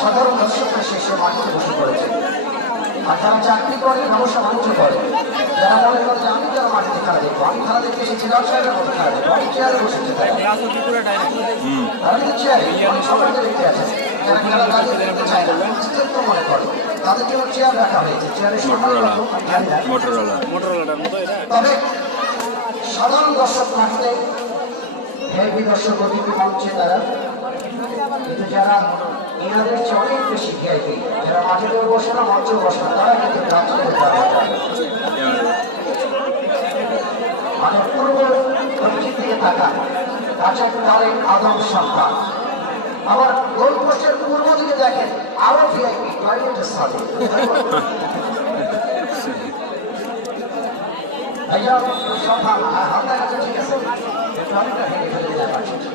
সাধারণ দর্শকরা শেষে মাটিতে বসে পড়েছে। আর যারা চাকরি করে, ব্যবসা বাণিজ্য করে, যারা মনে করে যে আমি যারা মাটিতে খেলা দেখবো, আমি খেলা দেখতে এসেছি ব্যবসায়ীরা মতো খেলা দেখবো, আমি চেয়ারে বসেছি, আমি তো চেয়ারে অনেক সময় দেখতে আছে যারা খেলা দাঁড়িয়ে দেখতে চায় না, চিত্ত মনে করে তাদের জন্য চেয়ার রাখা হয়েছে। চেয়ারে তবে সাধারণ দর্শক মাঠে হেভি দর্শক অতিথি মঞ্চে তারা, কিন্তু যারা এনাদের চেয়ে অনেক বেশি ভিআইপি, যারা মাঠেও বসে না মঞ্চেও বসে না, তারা কিন্তু মানে পূর্ব দক্ষিণ দিকে থাকা রাজার তারেক আদম সন্তান। আবার গোল পোস্টের পূর্ব দিকে দেখেন আরো ভিআইপি টয়লেটের সাথে ভাইয়া সন্তান হালকা গেছে, ঠিক আছে, টয়লেটটা ভেঙে ফেলে দিতে পারছি।